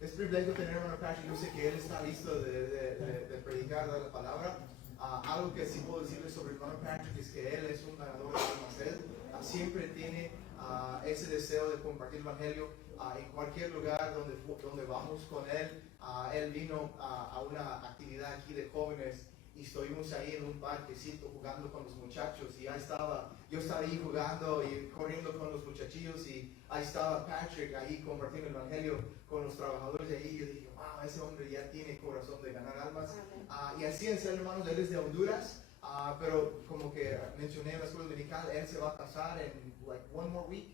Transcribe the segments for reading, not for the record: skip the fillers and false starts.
Es privilegio tener a hermano Patrick. Yo sé que él está listo de predicar la palabra. Algo que sí puedo decirle sobre el hermano Patrick es que él es un ganador de almas. Él siempre tiene ese deseo de compartir el evangelio en cualquier lugar donde vamos con él. Él vino a una actividad aquí de jóvenes y estuvimos ahí en un parquecito jugando con los muchachos y yo estaba ahí jugando y corriendo con los muchachillos y ahí estaba Patrick ahí compartiendo el evangelio con los trabajadores de ahí. Y yo dije, wow, ese hombre ya tiene corazón de ganar almas. Y así es, hermanos, él es de Honduras, pero como que mencioné en la escuela dominical, él se va a casar en like one more week,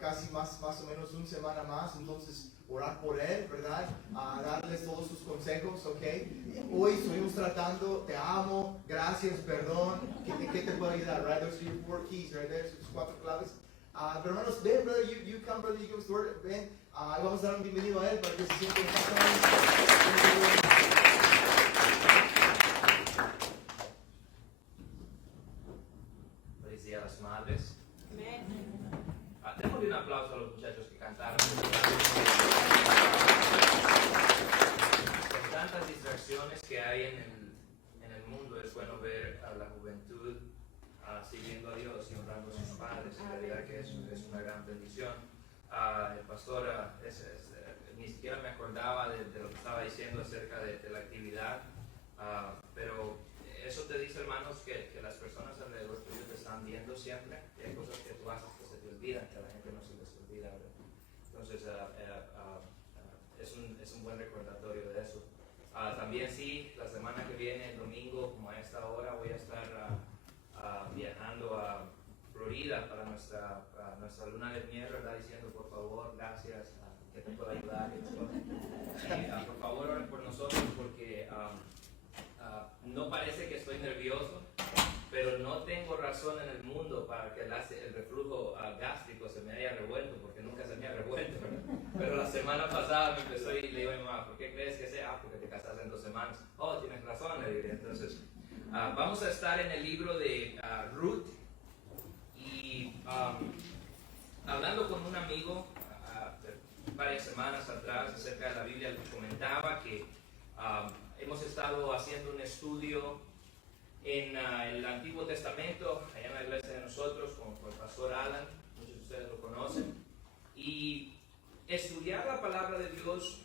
casi más o menos una semana más. Entonces orar por él, ¿verdad? Darles todos sus consejos, ¿ok? Hoy estuvimos tratando, te amo, gracias, perdón, ¿qué te puede ayudar? Right? Those are your 4 keys, right there, sus 4 claves. Pero hermanos, ven, brother, you come, brother, you give us the word, ven. Vamos a dar un bienvenido a él para que se sienta en casa. Feliz día a las madres. Démosle un aplauso a los muchachos que cantaron. Con tantas distracciones que hay en el mundo, es bueno ver a la juventud sirviendo a Dios y honrando a sus padres. En realidad que es una gran bendición. El pastor ni siquiera me acordaba de lo que estaba diciendo acerca de la actividad, pero eso te dice, hermanos, que las personas alrededor tuyo te están viendo siempre, y hay cosas que tú haces que se te olvidan, que a la gente no se les olvida, ¿verdad? Entonces es un buen recordatorio de eso. También sí, la semana que viene, el domingo, como a esta hora, voy a estar viajando a Florida para nuestra luna de miel, ¿verdad? Diciendo, por favor, gracias, que te pueda ayudar. Y por favor, oren por nosotros, porque no parece que estoy nervioso, pero no tengo razón en el mundo para que el reflujo gástrico se me haya revuelto, porque nunca se me ha revuelto, ¿verdad? Pero la semana pasada me empezó y le digo a mi mamá, ¿por qué crees que sea? Porque te casaste en 2 semanas. Oh, tienes razón, le digo. Entonces, vamos a estar en el libro de Ruth, y hablando con un amigo varias semanas atrás acerca de la Biblia, le comentaba que hemos estado haciendo un estudio en el Antiguo Testamento, allá en la iglesia de nosotros, con el pastor Alan, muchos de ustedes lo conocen, y estudiar la palabra de Dios,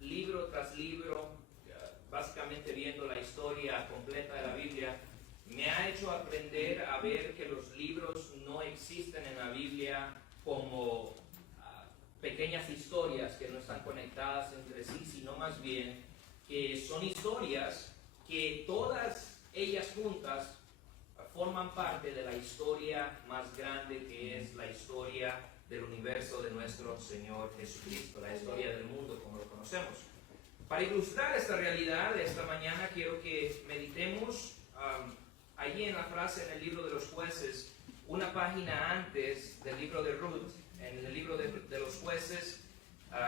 libro tras libro, básicamente viendo la historia completa de la Biblia, me ha hecho aprender a ver que los libros no existen en la Biblia como pequeñas historias que no están conectadas entre sí, sino más bien que son historias que todas ellas juntas forman parte de la historia más grande, que es la historia del universo de nuestro Señor Jesucristo, la historia del mundo como lo conocemos. Para ilustrar esta realidad, esta mañana quiero que meditemos allí en la frase en el libro de los Jueces, una página antes del libro de Ruth, en el libro de los Jueces,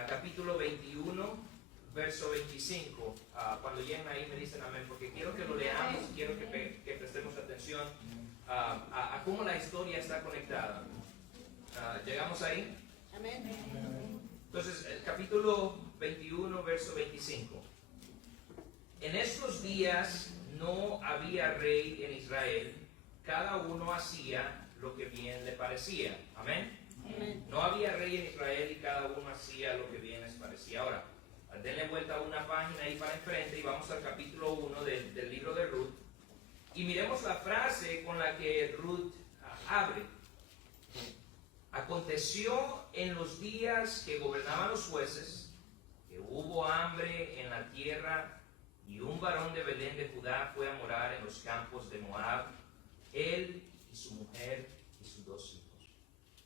capítulo 21, verso 25. Cuando lleguen ahí me dicen amén, porque quiero que lo leamos, quiero que prestemos atención a cómo la historia está conectada. ¿Llegamos ahí? Amén. Entonces, el capítulo 21, verso 25. En estos días no había rey en Israel, cada uno hacía lo que bien le parecía. Amén. Amén. No había rey en Israel y cada uno hacía lo que bien les parecía. Ahora, denle vuelta a una página ahí para enfrente y vamos al capítulo 1 del libro de Ruth. Y miremos la frase con la que Ruth abre. Aconteció en los días que gobernaban los jueces, que hubo hambre en la tierra, y un varón de Belén de Judá fue a morar en los campos de Moab, él y su mujer y sus 2 hijos.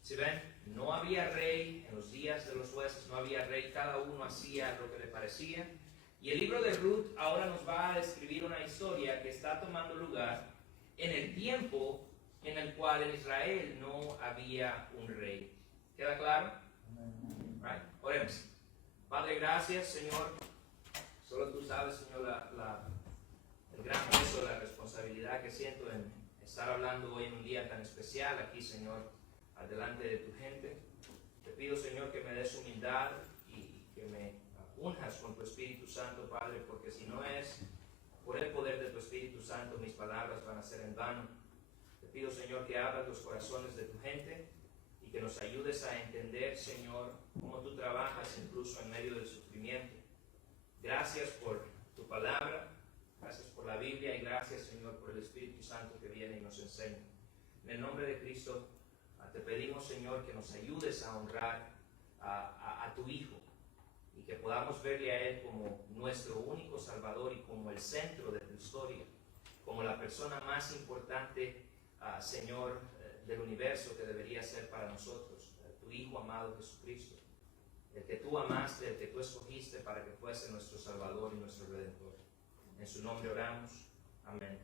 ¿Sí ven? No había rey en los días de los jueces, no había rey, cada uno hacía lo que le parecía. Y el libro de Ruth ahora nos va a describir una historia que está tomando lugar en el tiempo en el cual en Israel no había un rey. ¿Queda claro? Right. Oremos. Padre, gracias, Señor. Solo tú sabes, Señor, el gran peso, la responsabilidad que siento en estar hablando hoy en un día tan especial aquí, Señor, delante de tu gente. Te pido, Señor, que me des humildad y que que me unjas con tu Espíritu Santo, Padre, porque si no es por el poder de tu Espíritu Santo, mis palabras van a ser en vano. Te pido, Señor, que abras los corazones de tu gente y que nos ayudes a entender, Señor, cómo tú trabajas incluso en medio del sufrimiento. Gracias por tu palabra, gracias por la Biblia y gracias, Señor, por el Espíritu Santo que viene y nos enseña. En el nombre de Cristo, te pedimos, Señor, que nos ayudes a honrar a tu Hijo y que podamos verle a Él como nuestro único Salvador y como el centro de tu historia, como la persona más importante, Señor, del universo que debería ser para nosotros, tu Hijo amado Jesucristo, el que tú amaste, el que tú escogiste para que fuese nuestro Salvador y nuestro Redentor. En su nombre oramos. Amén.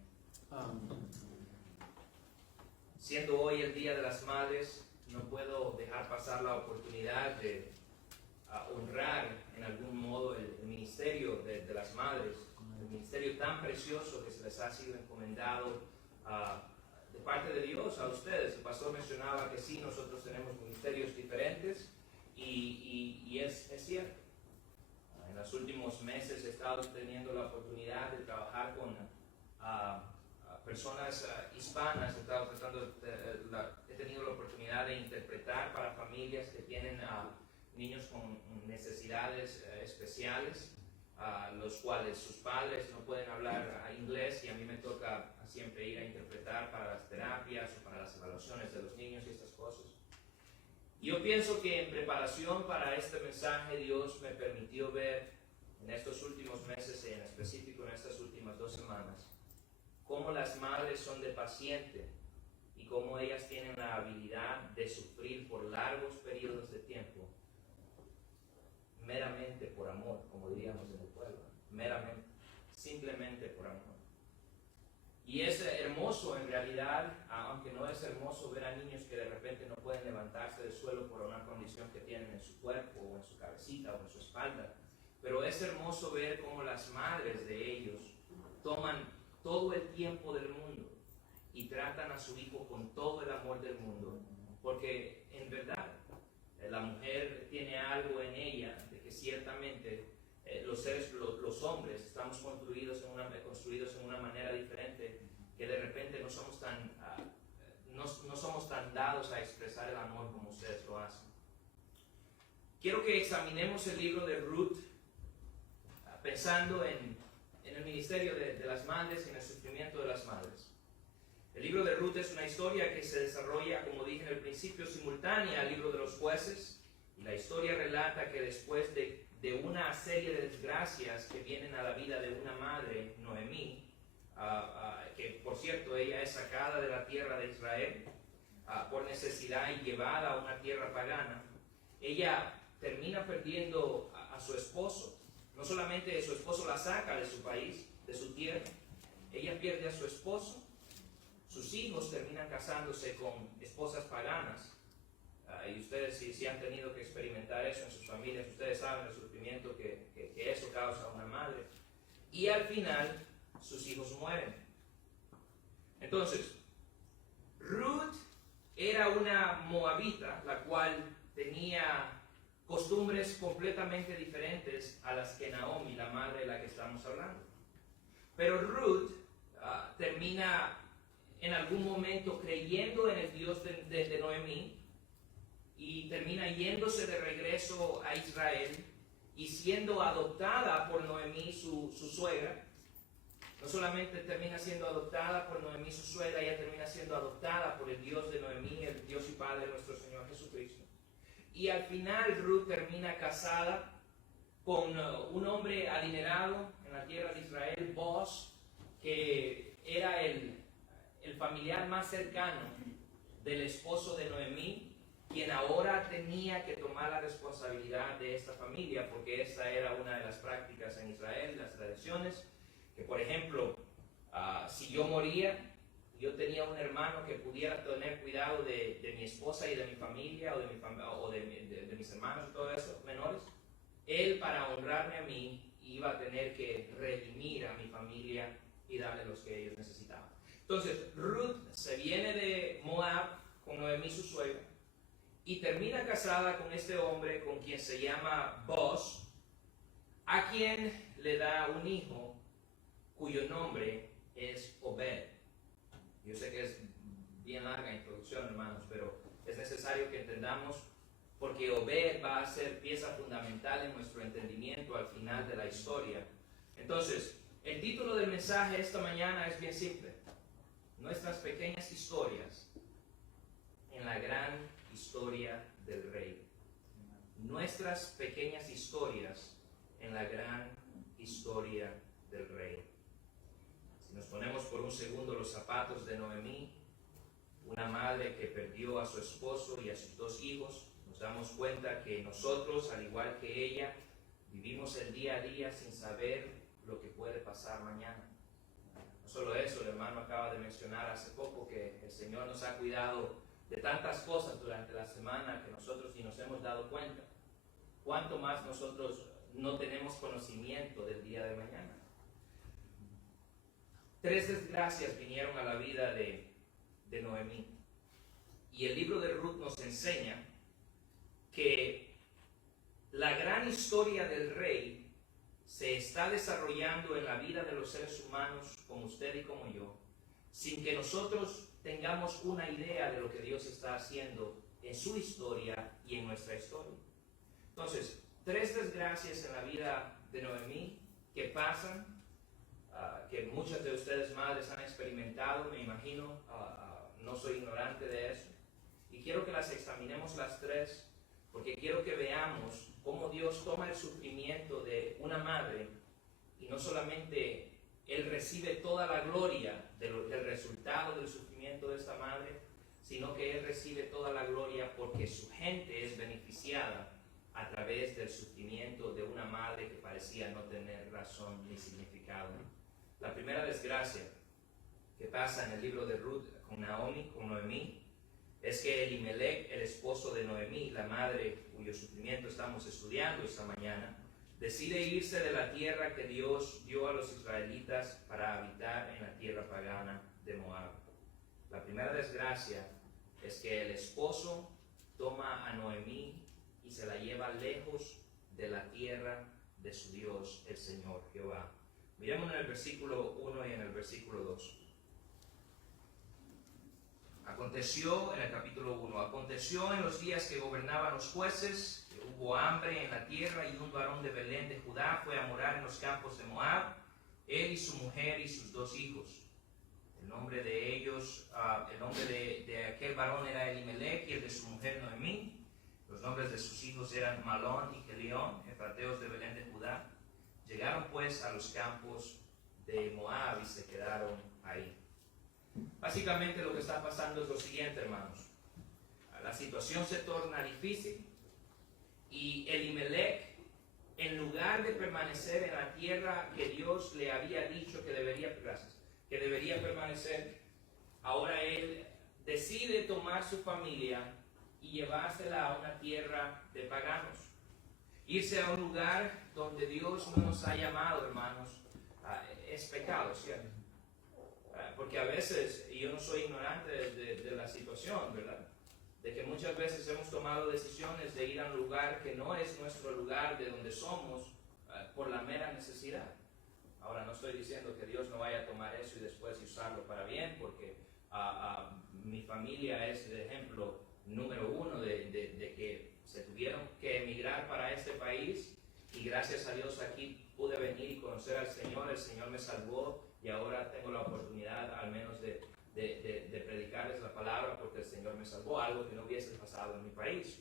Siendo hoy el Día de las Madres, no puedo dejar pasar la oportunidad de honrar en algún modo el ministerio de las madres, el ministerio tan precioso que se les ha sido encomendado de parte de Dios a ustedes. El pastor mencionaba que sí, nosotros tenemos ministerios diferentes y es cierto. En los últimos meses he estado teniendo la oportunidad de trabajar con personas hispanas, he tenido la oportunidad de interpretar para familias que tienen niños con necesidades especiales, los cuales sus padres no pueden hablar inglés y a mí me toca siempre ir a interpretar para las terapias o para las evaluaciones de los niños y estas cosas. Yo pienso que en preparación para este mensaje Dios me permitió ver en estos últimos meses y en específico en estas últimas 2 semanas cómo las madres son de paciente y cómo ellas tienen la habilidad de sufrir por largos periodos de tiempo meramente por amor, como diríamos en el pueblo, meramente, simplemente por amor. Y es hermoso en realidad, aunque no es hermoso ver a niños que de repente no pueden levantarse del suelo por una condición que tienen en su cuerpo, o en su cabecita, o en su espalda, pero es hermoso ver cómo las madres de ellos toman todo el tiempo del mundo y tratan a su hijo con todo el amor del mundo, porque en verdad la mujer tiene algo en ella de que ciertamente los hombres estamos construidos en una manera diferente, que de repente no somos tan dados a expresar el amor como ustedes lo hacen. Quiero que examinemos el libro de Ruth pensando en el ministerio de las madres y en el sufrimiento de las madres. El libro de Ruth es una historia que se desarrolla, como dije en el principio, simultánea al libro de los jueces, y la historia relata que después de una serie de desgracias que vienen a la vida de una madre, Noemí, que por cierto ella es sacada de la tierra de Israel por necesidad y llevada a una tierra pagana, ella termina perdiendo a su esposo. No solamente su esposo la saca de su país, de su tierra, ella pierde a su esposo, sus hijos terminan casándose con esposas paganas, y ustedes si han tenido que experimentar eso en sus familias, ustedes saben el sufrimiento que eso causa a una madre. Y al final, sus hijos mueren. Entonces, Ruth era una moabita, la cual tenía costumbres completamente diferentes a las que Naomi, la madre de la que estamos hablando. Pero Ruth termina en algún momento creyendo en el Dios de Noemí y termina yéndose de regreso a Israel y siendo adoptada por Noemí, su suegra. No solamente termina siendo adoptada por Noemí, su suegra, ella termina siendo adoptada por el Dios de Noemí, el Dios y Padre de nuestro Señor Jesucristo. Y al final Ruth termina casada con un hombre adinerado en la tierra de Israel, Boaz, que era el familiar más cercano del esposo de Noemí, quien ahora tenía que tomar la responsabilidad de esta familia, porque esa era una de las prácticas en Israel, las tradiciones, que por ejemplo, si yo moría, yo tenía un hermano que pudiera tener cuidado de mi esposa y de mi familia, o de mis hermanos y todo eso, menores. Él, para honrarme a mí, iba a tener que redimir a mi familia y darle los que ellos necesitaban. Entonces, Ruth se viene de Moab con Noemí, su suegra, y termina casada con este hombre con quien se llama Boaz, ¿A quién le da un hijo cuyo nombre es Obed? Yo sé que es bien larga introducción, hermanos, pero es necesario que entendamos porque Obed va a ser pieza fundamental en nuestro entendimiento al final de la historia. Entonces, el título del mensaje esta mañana es bien simple: nuestras pequeñas historias en la gran historia del Rey. Nuestras pequeñas historias en la gran historia del Rey. Si nos ponemos por un segundo los zapatos de Noemí, una madre que perdió a su esposo y a sus 2 hijos, nos damos cuenta que nosotros, al igual que ella, vivimos el día a día sin saber lo que puede pasar mañana. No solo eso, el hermano acaba de mencionar hace poco que el Señor nos ha cuidado de tantas cosas durante la semana que nosotros ni nos hemos dado cuenta. ¿Cuánto más nosotros no tenemos conocimiento del día de mañana? 3 desgracias vinieron a la vida de Noemí. Y el libro de Ruth nos enseña que la gran historia del Rey se está desarrollando en la vida de los seres humanos como usted y como yo, sin que nosotros tengamos una idea de lo que Dios está haciendo en su historia y en nuestra historia. Entonces, 3 desgracias en la vida de Noemí que pasan, que muchas de ustedes madres han experimentado, me imagino, no soy ignorante de eso. Y quiero que las examinemos las 3, porque quiero que veamos cómo Dios toma el sufrimiento de una madre y no solamente Él recibe toda la gloria del resultado del sufrimiento de esta madre, sino que Él recibe toda la gloria porque su gente es beneficiada a través del sufrimiento de una madre que parecía no tener razón ni significado. La primera desgracia que pasa en el libro de Ruth con Noemí, es que Elimelech, el esposo de Noemí, la madre cuyo sufrimiento estamos estudiando esta mañana, decide irse de la tierra que Dios dio a los israelitas para habitar en la tierra pagana de Moab. La primera desgracia es que el esposo toma a Noemí y se la lleva lejos de la tierra de su Dios, el Señor Jehová. Miremos en el versículo 1 y en el versículo 2. Aconteció en el capítulo 1, aconteció en los días que gobernaban los jueces, que hubo hambre en la tierra y un varón de Belén de Judá fue a morar en los campos de Moab, él y su mujer y sus 2 hijos. El nombre de ellos, el nombre de aquel varón era Elimelech y el de su mujer Noemí. Los nombres de sus hijos eran Malón y Kelión, efrateos de Belén de Judá. Llegaron pues a los campos de Moab y se quedaron ahí. Básicamente lo que está pasando es lo siguiente, hermanos. La situación se torna difícil y Elimelech, en lugar de permanecer en la tierra que Dios le había dicho que debería permanecer, ahora él decide tomar su familia y llevársela a una tierra de paganos. Irse a un lugar donde Dios no nos ha llamado, hermanos, es pecado, ¿cierto? Porque a veces, y yo no soy ignorante de la situación, ¿verdad? De que muchas veces hemos tomado decisiones de ir a un lugar que no es nuestro lugar de donde somos por la mera necesidad. Ahora, no estoy diciendo que Dios no vaya a tomar eso y después usarlo para bien, porque mi familia es el ejemplo número 1 de que se tuvieron que emigrar para este país y gracias a Dios aquí pude venir y conocer al Señor. El Señor me salvó y ahora tengo la oportunidad al menos de predicarles la palabra porque el Señor me salvó, algo que no hubiese pasado en mi país.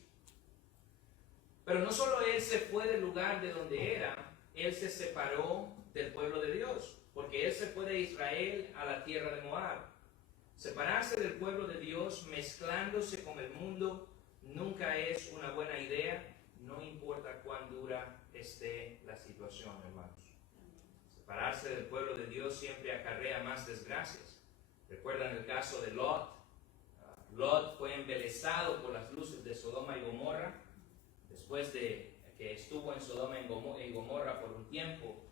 Pero no solo él se fue del lugar de donde era, él se separó del pueblo de Dios, porque él se fue de Israel a la tierra de Moab. Separarse del pueblo de Dios mezclándose con el mundo nunca es una buena idea, no importa cuán dura esté la situación, hermanos. Separarse del pueblo de Dios siempre acarrea más desgracias. ¿Recuerdan el caso de Lot? Lot fue embelesado por las luces de Sodoma y Gomorra. Después de que estuvo en Sodoma y Gomorra por un tiempo,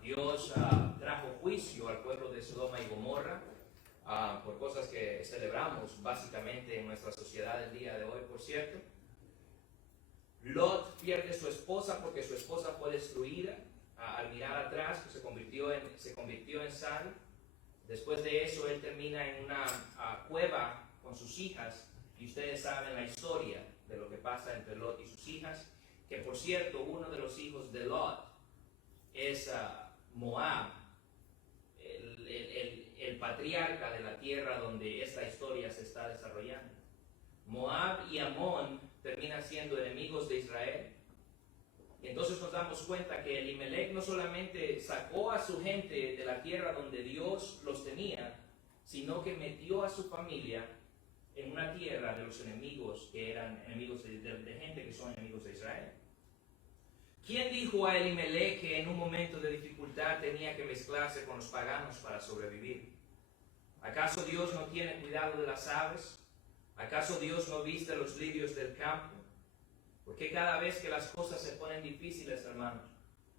Dios trajo juicio al pueblo de Sodoma y Gomorra por cosas que celebramos básicamente en nuestra sociedad el día de hoy, por cierto. Lot pierde su esposa porque su esposa fue destruida al mirar atrás, que se convirtió en sal. Después de eso, él termina en una cueva con sus hijas, y ustedes saben la historia de lo que pasa entre Lot y sus hijas, que por cierto, uno de los hijos de Lot es Moab, el patriarca de la tierra donde esta historia se está desarrollando. Moab y Amón terminan siendo enemigos de Israel. Y entonces nos damos cuenta que Elimelech no solamente sacó a su gente de la tierra donde Dios los tenía, sino que metió a su familia en una tierra de los enemigos que eran enemigos de gente que son enemigos de Israel. ¿Quién dijo a Elimelech que en un momento de dificultad tenía que mezclarse con los paganos para sobrevivir? ¿Acaso Dios no tiene cuidado de las aves? ¿Acaso Dios no viste los lirios del campo? Porque cada vez que las cosas se ponen difíciles, hermanos,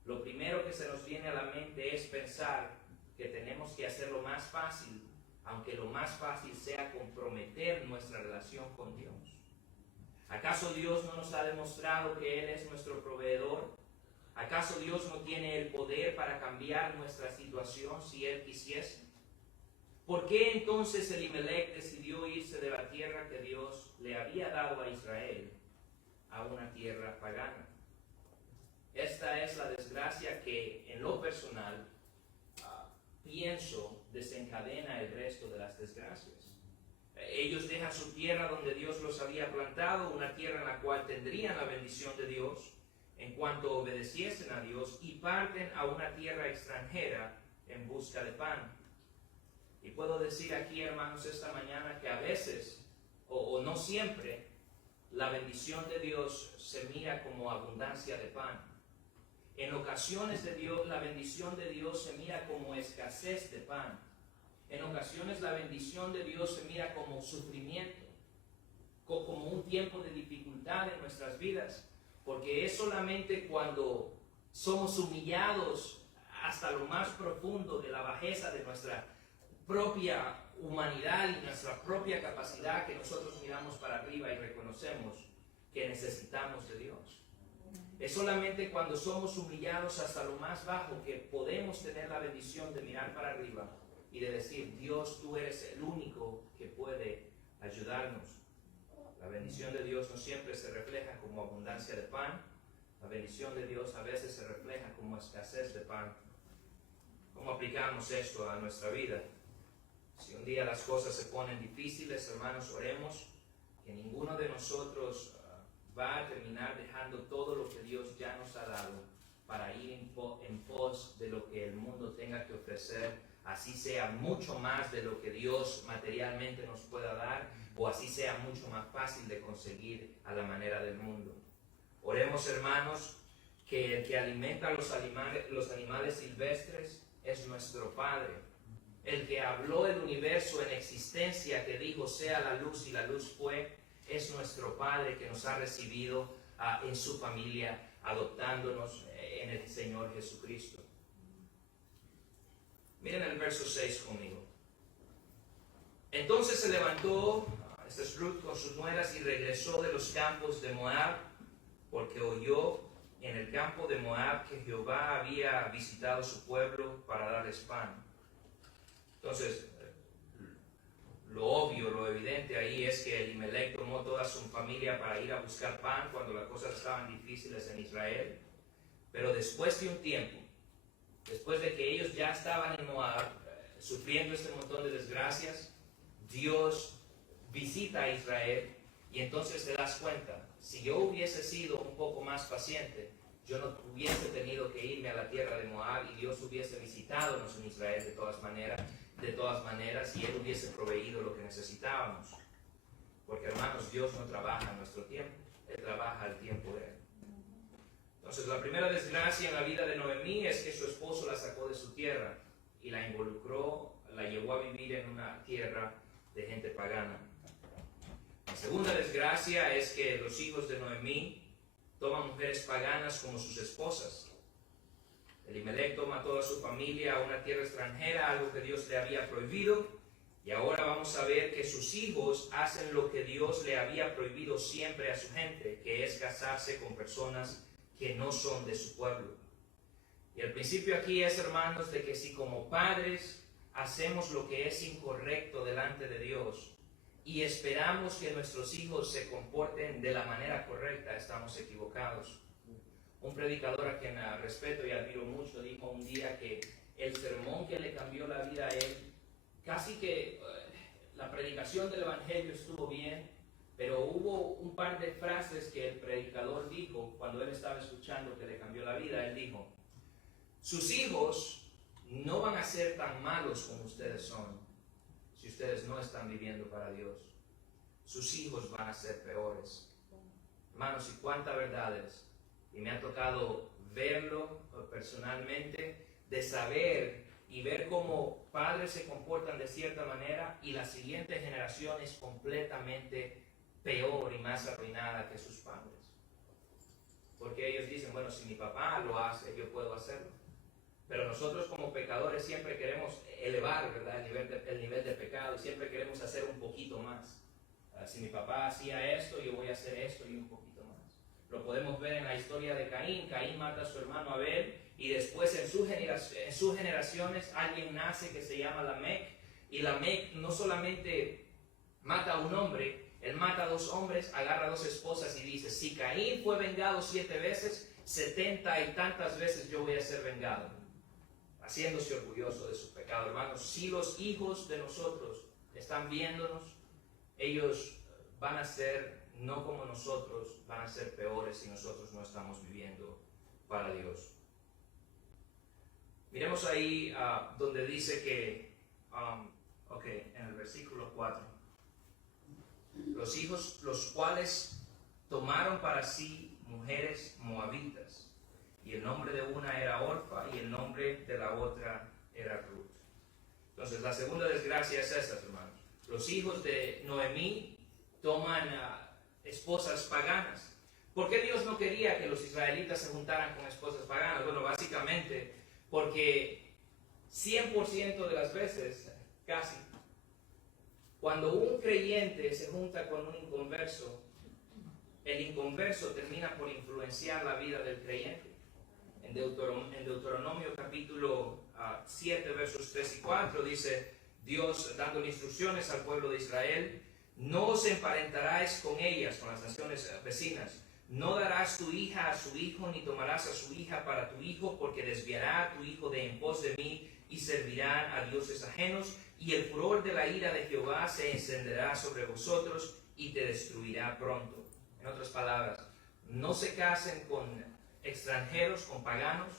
lo primero que se nos viene a la mente es pensar que tenemos que hacer lo más fácil, aunque lo más fácil sea comprometer nuestra relación con Dios. ¿Acaso Dios no nos ha demostrado que Él es nuestro proveedor? ¿Acaso Dios no tiene el poder para cambiar nuestra situación si Él quisiese? ¿Por qué entonces Elimelech decidió irse de la tierra que Dios le había dado a Israel a una tierra pagana? Esta es la desgracia que en lo personal pienso desencadena el resto de las desgracias. Ellos dejan su tierra donde Dios los había plantado, una tierra en la cual tendrían la bendición de Dios en cuanto obedeciesen a Dios, y parten a una tierra extranjera en busca de pan. Y puedo decir aquí, hermanos, esta mañana que a veces, o no siempre, la bendición de Dios se mira como abundancia de pan. En ocasiones la bendición de Dios se mira como escasez de pan. En ocasiones la bendición de Dios se mira como sufrimiento, como un tiempo de dificultad en nuestras vidas, porque es solamente cuando somos humillados hasta lo más profundo de la bajeza de nuestra propia humanidad y nuestra propia capacidad que nosotros miramos para arriba y reconocemos que necesitamos de Dios. Es solamente cuando somos humillados hasta lo más bajo que podemos tener la bendición de mirar para arriba y de decir: Dios, tú eres el único que puede ayudarnos. La bendición de Dios no siempre se refleja como abundancia de pan. La bendición de Dios a veces se refleja como escasez de pan. ¿Cómo aplicamos esto a nuestra vida? Si un día las cosas se ponen difíciles, hermanos, oremos que ninguno de nosotros va a terminar dejando todo lo que Dios ya nos ha dado para ir en pos de lo que el mundo tenga que ofrecer, así sea mucho más de lo que Dios materialmente nos pueda dar, o así sea mucho más fácil de conseguir a la manera del mundo. Oremos, hermanos, que el que alimenta los animales silvestres es nuestro Padre. El que habló el universo en existencia, que dijo sea la luz y la luz fue, es nuestro Padre que nos ha recibido en su familia, adoptándonos en el Señor Jesucristo. Miren el verso 6 conmigo. Entonces se levantó, esta es Ruth con sus nueras, y regresó de los campos de Moab, porque oyó en el campo de Moab que Jehová había visitado su pueblo para darles pan. Entonces, lo obvio, lo evidente ahí es que Elimelech tomó toda su familia para ir a buscar pan cuando las cosas estaban difíciles en Israel. Pero después de un tiempo, después de que ellos ya estaban en Moab, sufriendo este montón de desgracias, Dios visita a Israel, y entonces te das cuenta, si yo hubiese sido un poco más paciente, yo no hubiese tenido que irme a la tierra de Moab, y Dios hubiese visitado en Israel de todas maneras, y Él hubiese proveído lo que necesitábamos. Porque, hermanos, Dios no trabaja a nuestro tiempo, Él trabaja al tiempo de Él. Entonces, la primera desgracia en la vida de Noemí es que su esposo la sacó de su tierra y la involucró, la llevó a vivir en una tierra de gente pagana. La segunda desgracia es que los hijos de Noemí toman mujeres paganas como sus esposas. Elimelech toma a toda su familia a una tierra extranjera, algo que Dios le había prohibido, Y ahora vamos a ver que sus hijos hacen lo que Dios le había prohibido siempre a su gente, que es casarse con personas que no son de su pueblo. Y el principio aquí es, hermanos, de que si como padres hacemos lo que es incorrecto delante de Dios y esperamos que nuestros hijos se comporten de la manera correcta, estamos equivocados. Un predicador a quien respeto y admiro mucho dijo un día que el sermón que le cambió la vida a él, casi que la predicación del evangelio estuvo bien, pero hubo un par de frases que el predicador dijo cuando él estaba escuchando que le cambió la vida. Él dijo: sus hijos no van a ser tan malos como ustedes son si ustedes no están viviendo para Dios. Sus hijos van a ser peores. Hermanos, y cuánta verdad es. Y me ha tocado verlo personalmente, de saber y ver cómo padres se comportan de cierta manera y la siguiente generación es completamente peor y más arruinada que sus padres. Porque ellos dicen, bueno, si mi papá lo hace, yo puedo hacerlo. Pero nosotros como pecadores siempre queremos elevar, ¿verdad?, el nivel de pecado, y siempre queremos hacer un poquito más. Si mi papá hacía esto, yo voy a hacer esto y un poquito más. Lo podemos ver en la historia de Caín. Caín mata a su hermano Abel, y después en sus generaciones alguien nace que se llama Lamec, y Lamec no solamente mata a un hombre, él mata a 2 hombres, agarra a 2 esposas y dice: si Caín fue vengado 7 veces, 70 y tantas veces yo voy a ser vengado. Haciéndose orgulloso de su pecado. Hermanos, si los hijos de nosotros están viéndonos, ellos van a ser no como nosotros, van a ser peores si nosotros no estamos viviendo para Dios. Miremos ahí donde dice que, en el versículo 4, los hijos los cuales tomaron para sí mujeres moabitas, y el nombre de una era Orfa y el nombre de la otra era Ruth. Entonces la segunda desgracia es esta, hermanos. Los hijos de Noemí toman esposas paganas. ¿Por qué Dios no quería que los israelitas se juntaran con esposas paganas? Bueno, básicamente porque 100% de las veces, casi, cuando un creyente se junta con un inconverso, el inconverso termina por influenciar la vida del creyente. En Deuteronomio capítulo 7, versos 3 y 4 dice Dios dando instrucciones al pueblo de Israel: no os emparentaráis con ellas, con las naciones vecinas. No darás tu hija a su hijo, ni tomarás a su hija para tu hijo, porque desviará a tu hijo de en pos de mí, y servirán a dioses ajenos, y el furor de la ira de Jehová se encenderá sobre vosotros, y te destruirá pronto. En otras palabras, no se casen con extranjeros, con paganos,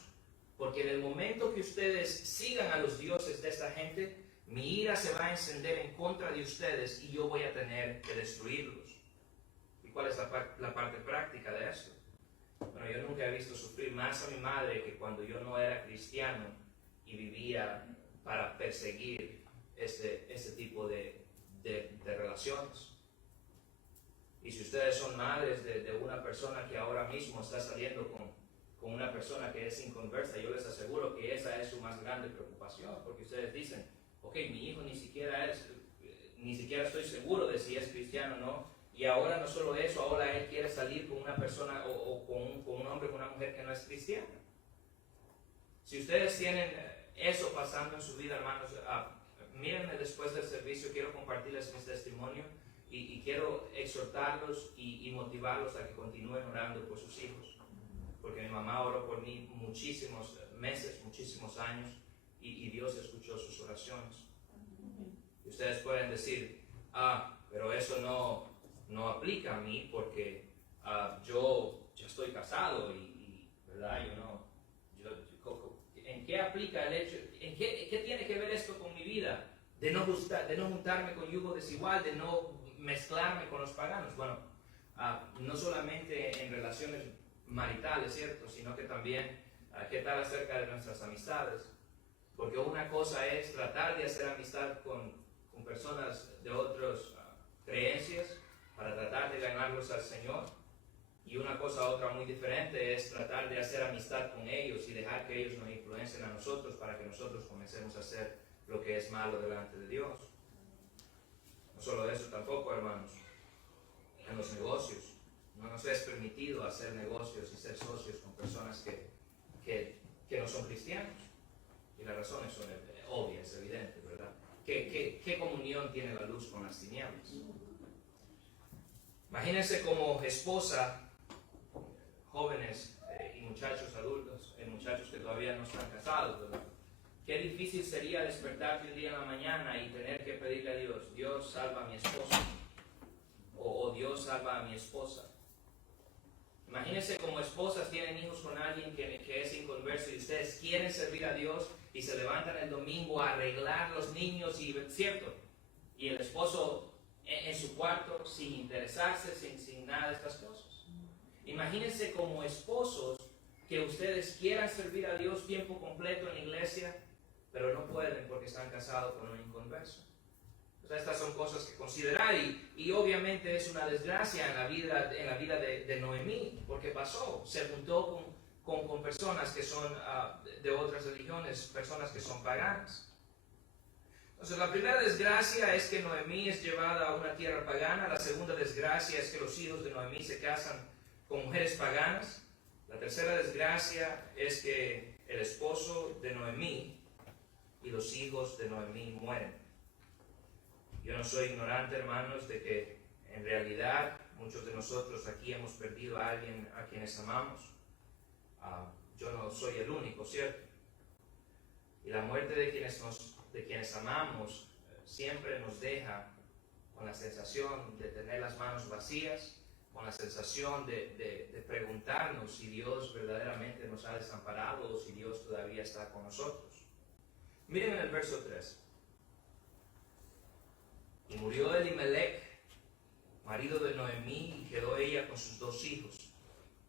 porque en el momento que ustedes sigan a los dioses de esta gente, mi ira se va a encender en contra de ustedes y yo voy a tener que destruirlos. ¿Y cuál es la parte práctica de esto? Bueno, yo nunca he visto sufrir más a mi madre que cuando yo no era cristiano y vivía para perseguir este tipo de relaciones. Y si ustedes son madres de una persona que ahora mismo está saliendo con una persona que es inconversa, yo les aseguro que esa es su más grande preocupación, porque ustedes dicen: ok, mi hijo ni siquiera estoy seguro de si es cristiano o no, y ahora no solo eso, ahora él quiere salir con una persona o con un hombre, con una mujer que no es cristiana. Si ustedes tienen eso pasando en su vida, hermanos, mírenme después del servicio, quiero compartirles mi testimonio y quiero exhortarlos y motivarlos a que continúen orando por sus hijos, porque mi mamá oró por mí muchísimos meses, muchísimos años, y Dios escuchó sus oraciones. Y ustedes pueden decir: pero eso no aplica a mí porque yo ya estoy casado ¿verdad? ¿En qué aplica el hecho? ¿Qué tiene que ver esto con mi vida? De no juntarme con yugo desigual, de no mezclarme con los paganos. Bueno, no solamente en relaciones maritales, ¿cierto? Sino que también, ¿qué tal acerca de nuestras amistades? Porque una cosa es tratar de hacer amistad con personas de otras creencias para tratar de ganarlos al Señor, y una otra muy diferente es tratar de hacer amistad con ellos y dejar que ellos nos influencien a nosotros para que nosotros comencemos a hacer lo que es malo delante de Dios. No solo eso, tampoco, hermanos, en los negocios. No nos es permitido hacer negocios y ser socios con personas que no son cristianos. Y las razones son obvias, evidentes, ¿verdad? ¿Qué comunión tiene la luz con las tinieblas? Imagínense como esposa, jóvenes y muchachos adultos, muchachos que todavía no están casados, ¿verdad? Qué difícil sería despertarte un día en la mañana y tener que pedirle a Dios, Dios salva a mi esposo, o Dios salva a mi esposa. Imagínense como esposas tienen hijos con alguien que es inconverso y ustedes quieren servir a Dios y se levantan el domingo a arreglar los niños, ¿cierto? Y el esposo en su cuarto sin interesarse, sin nada de estas cosas. Imagínense como esposos que ustedes quieran servir a Dios tiempo completo en la iglesia, pero no pueden porque están casados con un inconverso. Estas son cosas que considerar y obviamente es una desgracia en la vida de Noemí, porque pasó, se juntó con personas que son de otras religiones, personas que son paganas. Entonces la primera desgracia es que Noemí es llevada a una tierra pagana, la segunda desgracia es que los hijos de Noemí se casan con mujeres paganas, la tercera desgracia es que el esposo de Noemí y los hijos de Noemí mueren. Yo no soy ignorante, hermanos, de que en realidad muchos de nosotros aquí hemos perdido a alguien a quienes amamos. Yo no soy el único, ¿cierto? Y la muerte de quienes amamos siempre nos deja con la sensación de tener las manos vacías, con la sensación de preguntarnos si Dios verdaderamente nos ha desamparado o si Dios todavía está con nosotros. Miren en el verso 3. Y murió Elimelech, marido de Noemí, y quedó ella con sus 2 hijos,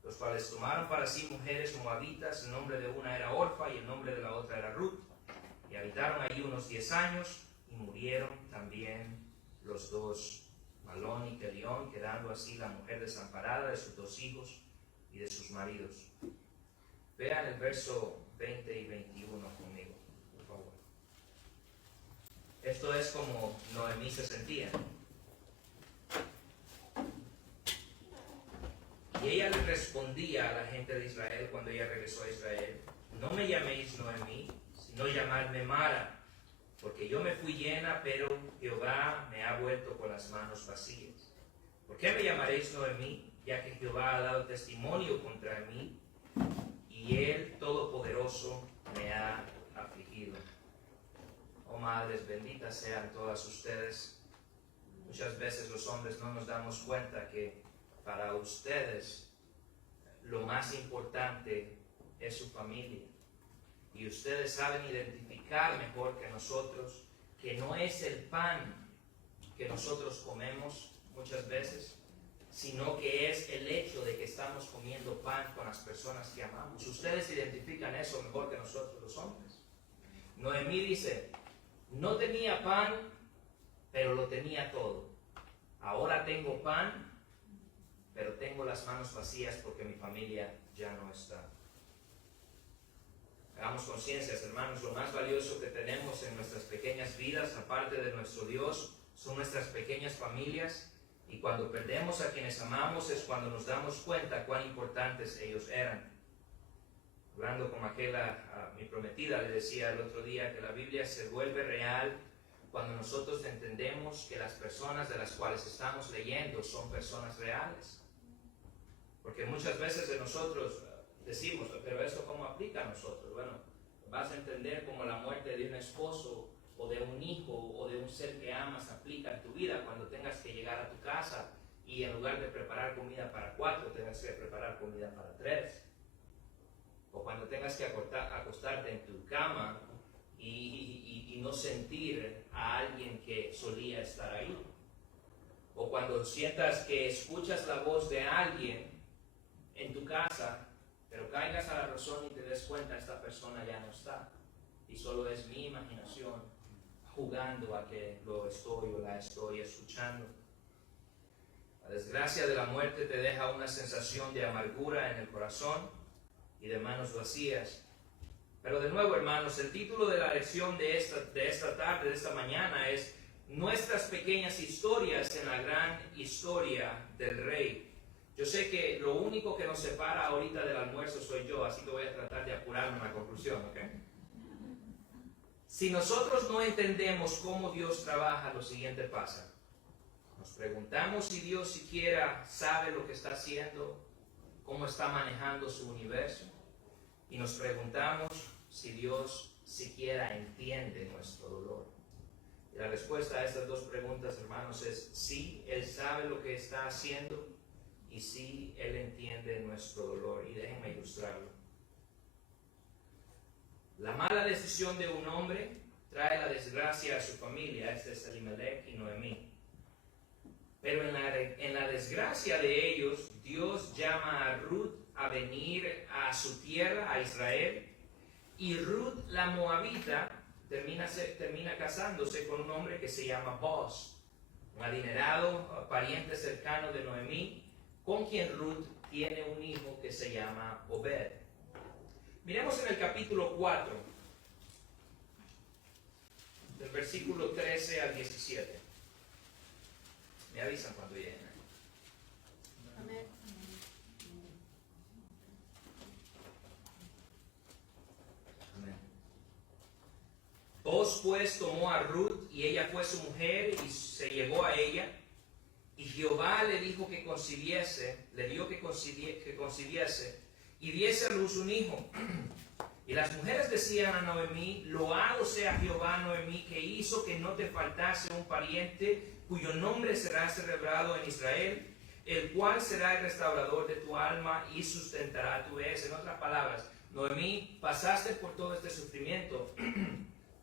los cuales tomaron para sí mujeres moabitas. El nombre de una era Orfa y el nombre de la otra era Ruth. Y habitaron allí unos 10 años, y murieron también los 2, Malón y Kelión, quedando así la mujer desamparada de sus 2 hijos y de sus maridos. Vean el verso 20 y 21 conmigo, por favor. Esto es como Noemí se sentía. Y ella le respondía a la gente de Israel cuando ella regresó a Israel: no me llaméis Noemí, sino llamadme Mara, porque yo me fui llena, pero Jehová me ha vuelto con las manos vacías. ¿Por qué me llamaréis Noemí? Ya que Jehová ha dado testimonio contra mí, y Él Todopoderoso me ha afligido. Oh madres, benditas sean todas ustedes. Muchas veces los hombres no nos damos cuenta que para ustedes lo más importante es su familia. Y ustedes saben identificar mejor que nosotros que no es el pan que nosotros comemos muchas veces, sino que es el hecho de que estamos comiendo pan con las personas que amamos. Ustedes identifican eso mejor que nosotros los hombres. Noemí dice: no tenía pan, pero lo tenía todo. Ahora tengo pan, pero tengo las manos vacías porque mi familia ya no está. Hagamos conciencias, hermanos, lo más valioso que tenemos en nuestras pequeñas vidas, aparte de nuestro Dios, son nuestras pequeñas familias. Y cuando perdemos a quienes amamos es cuando nos damos cuenta cuán importantes ellos eran. Hablando con aquella, mi prometida, le decía el otro día que la Biblia se vuelve real cuando nosotros entendemos que las personas de las cuales estamos leyendo son personas reales. Porque muchas veces de nosotros decimos: pero ¿esto cómo aplica a nosotros? Bueno, vas a entender cómo la muerte de un esposo o de un hijo o de un ser que amas aplica en tu vida cuando tengas que llegar a tu casa y en lugar de preparar comida para 4, tengas que preparar comida para 3. O cuando tengas que acostarte en tu cama y no sentir a alguien que solía estar ahí. O cuando sientas que escuchas la voz de alguien en tu casa, pero caigas a la razón y te des cuenta: esta persona ya no está. Y solo es mi imaginación jugando a que lo estoy o la estoy escuchando. La desgracia de la muerte te deja una sensación de amargura en el corazón y de manos vacías. Pero de nuevo, hermanos, el título de la lección de esta tarde, de esta mañana es: nuestras pequeñas historias en la gran historia del Rey. Yo sé que lo único que nos separa ahorita del almuerzo soy yo, así que voy a tratar de apurarme en la conclusión, ¿ok? Si nosotros no entendemos cómo Dios trabaja, lo siguiente pasa. Nos preguntamos si Dios siquiera sabe lo que está haciendo, cómo está manejando su universo. Y nos preguntamos si Dios siquiera entiende nuestro dolor. Y la respuesta a estas dos preguntas, hermanos, es sí, Él sabe lo que está haciendo y sí, Él entiende nuestro dolor. Y déjenme ilustrarlo. La mala decisión de un hombre trae la desgracia a su familia. Este es Elimelech y Noemí. Pero en la desgracia de ellos, Dios llama a Ruth a venir a su tierra, a Israel. Y Ruth, la moabita, termina casándose con un hombre que se llama Boaz, un adinerado pariente cercano de Noemí, con quien Ruth tiene un hijo que se llama Obed. Miremos en el capítulo 4, del versículo 13 al 17. Me avisan cuando lleguen. Amén. Amén. Boaz pues tomó a Ruth y ella fue su mujer y se llevó a ella. Y Jehová le dijo que concibiese, le dio que concibiese y diese a luz un hijo. Y las mujeres decían a Noemí: loado sea Jehová, Noemí, que hizo que no te faltase un pariente cuyo nombre será celebrado en Israel, el cual será el restaurador de tu alma y sustentará tu vez. En otras palabras, Noemí, pasaste por todo este sufrimiento,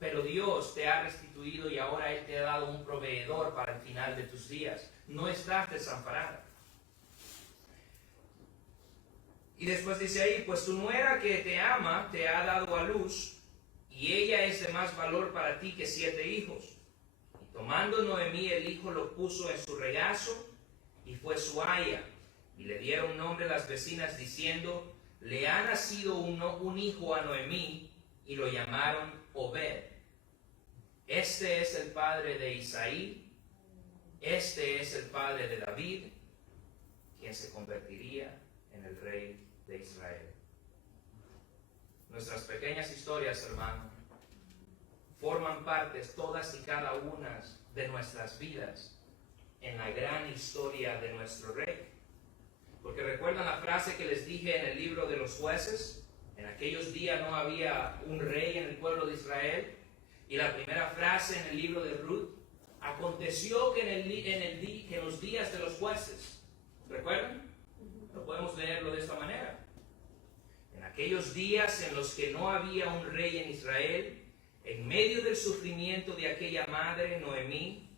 pero Dios te ha restituido y ahora Él te ha dado un proveedor para el final de tus días. No estás desamparada. Y después dice ahí: pues tu nuera que te ama te ha dado a luz, y ella es de más valor para ti que 7 hijos. Y tomando Noemí el hijo, lo puso en su regazo, y fue su aya. Y le dieron nombre las vecinas, diciendo: le ha nacido un hijo a Noemí, y lo llamaron Obed. Este es el padre de Isaí, este es el padre de David, quien se convertiría en el rey de Israel. Nuestras pequeñas historias, hermano, forman partes, todas y cada una de nuestras vidas, en la gran historia de nuestro rey. Porque recuerdan la frase que les dije en el libro de los jueces: en aquellos días no había un rey en el pueblo de Israel. Y la primera frase en el libro de Ruth: aconteció que en los días de los jueces. ¿Recuerdan? No podemos leerlo de esta manera. En aquellos días en los que no había un rey en Israel, en medio del sufrimiento de aquella madre, Noemí,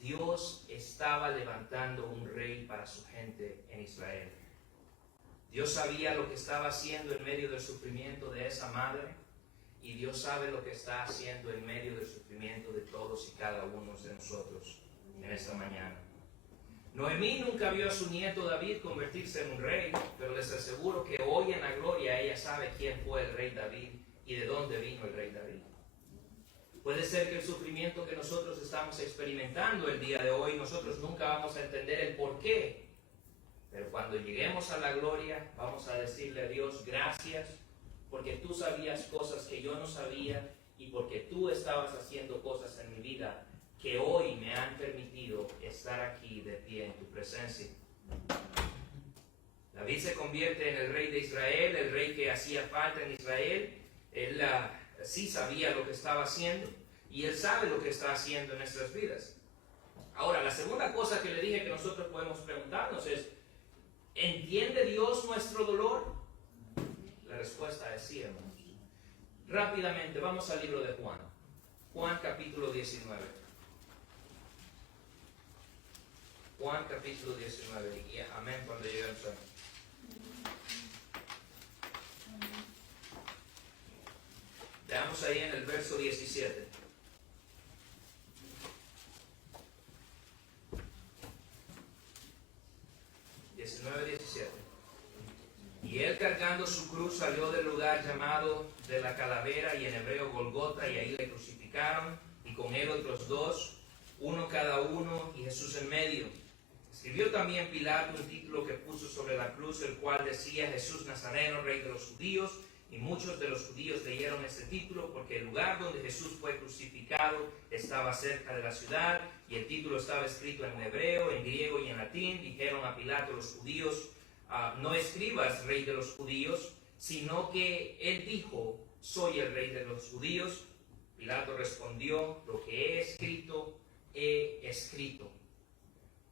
Dios estaba levantando un rey para su gente en Israel. Dios sabía lo que estaba haciendo en medio del sufrimiento de esa madre, y Dios sabe lo que está haciendo en medio del sufrimiento de todos y cada uno de nosotros en esta mañana. Noemí nunca vio a su nieto David convertirse en un rey, pero les aseguro que hoy en la gloria ella sabe quién fue el rey David y de dónde vino el rey David. Puede ser que el sufrimiento que nosotros estamos experimentando el día de hoy, nosotros nunca vamos a entender el por qué, pero cuando lleguemos a la gloria vamos a decirle a Dios: gracias, porque tú sabías cosas que yo no sabía y porque tú estabas haciendo cosas en mi vida que hoy me han permitido estar aquí de pie en tu presencia. David se convierte en el rey de Israel, el rey que hacía falta en Israel. Él sí sabía lo que estaba haciendo y él sabe lo que está haciendo en nuestras vidas. Ahora, la segunda cosa que le dije que nosotros podemos preguntarnos es: ¿entiende Dios nuestro dolor? La respuesta es sí, hermanos. Rápidamente, vamos al libro de Juan. Juan capítulo 19. Juan capítulo 19. Y amén cuando lleguemos a... Veamos ahí en el verso 17. Y él, cargando su cruz, salió del lugar llamado de la Calavera, y en hebreo Golgota, y ahí le crucificaron, y con él otros 2, uno cada uno y Jesús en medio. Escribió también Pilato un título que puso sobre la cruz, el cual decía: Jesús Nazareno, Rey de los Judíos. Y muchos de los judíos leyeron este título porque el lugar donde Jesús fue crucificado estaba cerca de la ciudad, y el título estaba escrito en hebreo, en griego y en latín. Dijeron a Pilato los judíos: no escribas Rey de los Judíos, sino que él dijo: soy el Rey de los Judíos. Pilato respondió: lo que he escrito.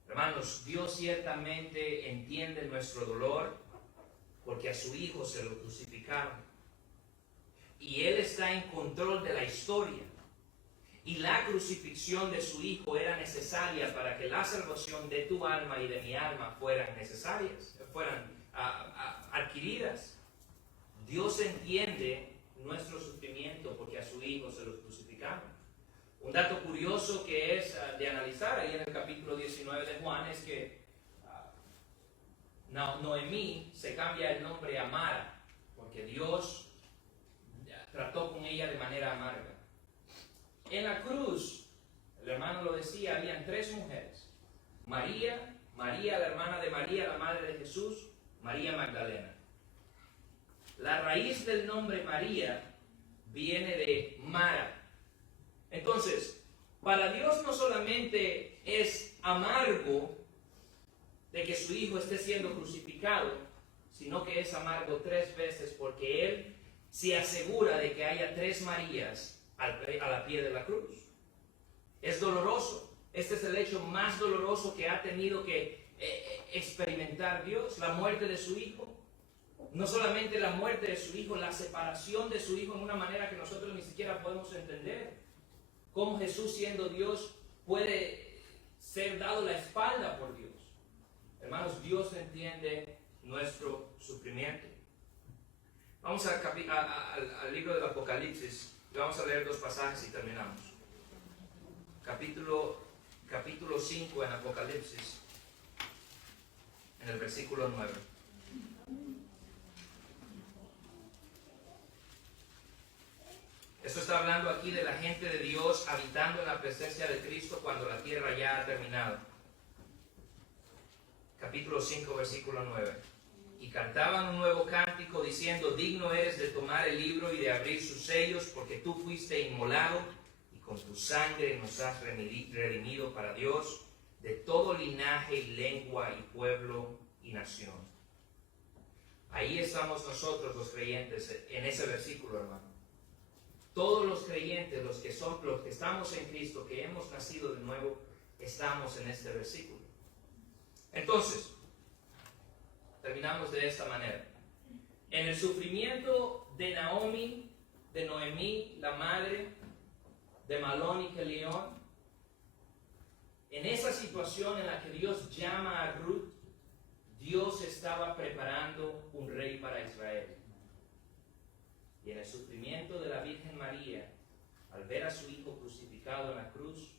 Hermanos, Dios ciertamente entiende nuestro dolor porque a su Hijo se lo crucificaron. Y Él está en control de la historia. Y la crucifixión de su Hijo era necesaria para que la salvación de tu alma y de mi alma fueran necesarias, fueran adquiridas. Dios entiende nuestro sufrimiento porque a su Hijo se lo crucificaron. Un dato curioso que es de analizar ahí en el capítulo 19 de Juan es que Noemí se cambia el nombre a Mara porque Dios trató con ella de manera amarga. En la cruz, el hermano lo decía, habían 3 mujeres: María, la hermana de María, la madre de Jesús, María Magdalena. La raíz del nombre María viene de Mara. Entonces, para Dios no solamente es amargo de que su Hijo esté siendo crucificado, sino que es amargo 3 veces porque Él se asegura de que haya 3 Marías a la pie de la cruz. Es doloroso. Este es el hecho más doloroso que ha tenido que experimentar Dios, la muerte de su Hijo. No solamente la muerte de su Hijo, la separación de su Hijo en una manera que nosotros ni siquiera podemos entender. Cómo Jesús, siendo Dios, puede ser dado la espalda por Dios. Hermanos, Dios entiende nuestro sufrimiento. Vamos al libro del Apocalipsis y vamos a leer 2 pasajes y terminamos. Capítulo 5 en Apocalipsis, en el versículo 9. Esto está hablando aquí de la gente de Dios habitando en la presencia de Cristo cuando la tierra ya ha terminado. Capítulo 5, versículo 9. Y cantaban un nuevo cántico diciendo: digno eres de tomar el libro y de abrir sus sellos, porque tú fuiste inmolado y con tu sangre nos has redimido para Dios de todo linaje y lengua y pueblo y nación. Ahí estamos nosotros los creyentes en ese versículo, hermano. Todos los creyentes, los que estamos en Cristo, que hemos nacido de nuevo, estamos en este versículo. Entonces, terminamos de esta manera. En el sufrimiento de Noemí, la madre de Malón y Kelión, en esa situación en la que Dios llama a Ruth, Dios estaba preparando un rey para Israel. Y en el sufrimiento de la Virgen María, al ver a su Hijo crucificado en la cruz,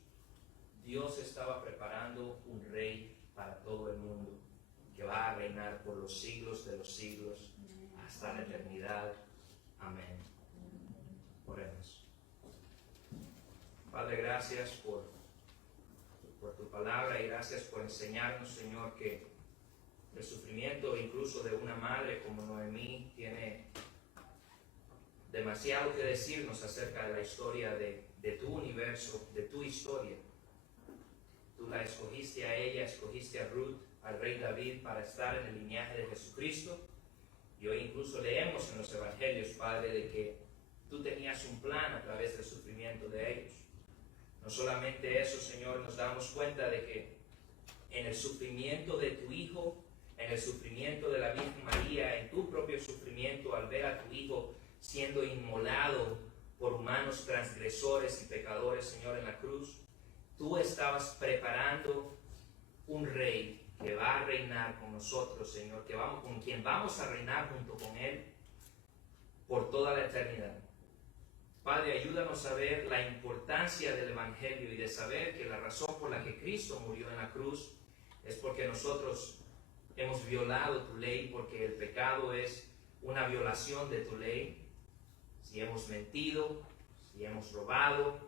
Dios estaba preparando un rey para todo el mundo, que va a reinar por los siglos de los siglos, hasta la eternidad. Amén. Oremos. Padre, gracias por tu palabra y gracias por enseñarnos, Señor, que el sufrimiento incluso de una madre como Noemí tiene demasiado que decirnos acerca de la historia de tu universo, de tu historia. Tú la escogiste a ella, escogiste a Ruth, al rey David, para estar en el linaje de Jesucristo. Y hoy incluso leemos en los evangelios, Padre, de que tú tenías un plan a través del sufrimiento de ellos. No solamente eso, Señor, nos damos cuenta de que en el sufrimiento de tu Hijo, en el sufrimiento de la Virgen María, en tu propio sufrimiento al ver a tu Hijo siendo inmolado por humanos transgresores y pecadores, Señor, en la cruz, tú estabas preparando un rey que va a reinar con nosotros, Señor, con quien vamos a reinar junto con Él por toda la eternidad. Padre, ayúdanos a ver la importancia del Evangelio y de saber que la razón por la que Cristo murió en la cruz es porque nosotros hemos violado tu ley, porque el pecado es una violación de tu ley. Si hemos mentido, si hemos robado,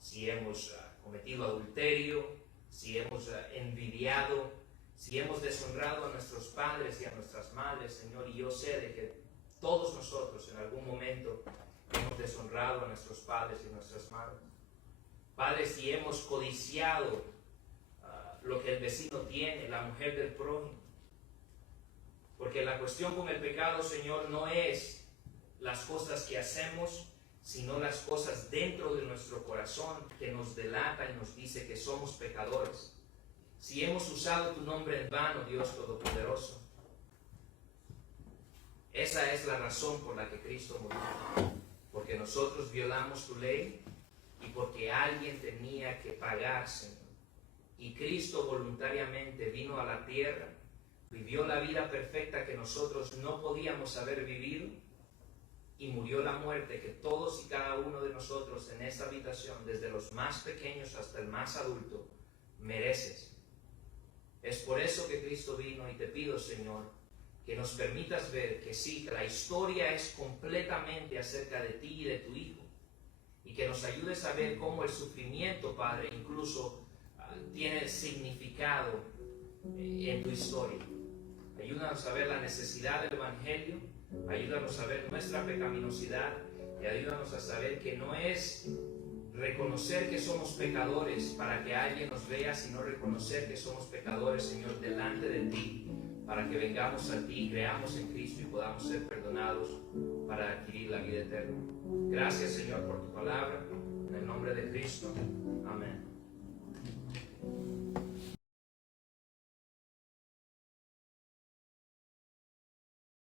si hemos cometido adulterio, si hemos envidiado, si hemos deshonrado a nuestros padres y a nuestras madres, Señor, y yo sé de que todos nosotros en algún momento hemos deshonrado a nuestros padres y nuestras madres. Padre, si hemos codiciado lo que el vecino tiene, la mujer del prójimo. Porque la cuestión con el pecado, Señor, no es las cosas que hacemos, sino las cosas dentro de nuestro corazón que nos delata y nos dice que somos pecadores. Si hemos usado tu nombre en vano, Dios Todopoderoso, esa es la razón por la que Cristo murió. Porque nosotros violamos tu ley y porque alguien tenía que pagar, Señor. Y Cristo voluntariamente vino a la tierra, vivió la vida perfecta que nosotros no podíamos haber vivido y murió la muerte que todos y cada uno de nosotros en esta habitación, desde los más pequeños hasta el más adulto, mereces. Es por eso que Cristo vino y te pido, Señor, que nos permitas ver que sí, que la historia es completamente acerca de ti y de tu Hijo, y que nos ayudes a ver cómo el sufrimiento, Padre, incluso tiene significado en tu historia. Ayúdanos a ver la necesidad del Evangelio, ayúdanos a ver nuestra pecaminosidad y ayúdanos a saber que no es reconocer que somos pecadores para que alguien nos vea, sino reconocer que somos pecadores, Señor, delante de ti, para que vengamos a ti, creamos en Cristo y podamos ser perdonados para adquirir la vida eterna. Gracias, Señor, por tu palabra. En el nombre de Cristo. Amén.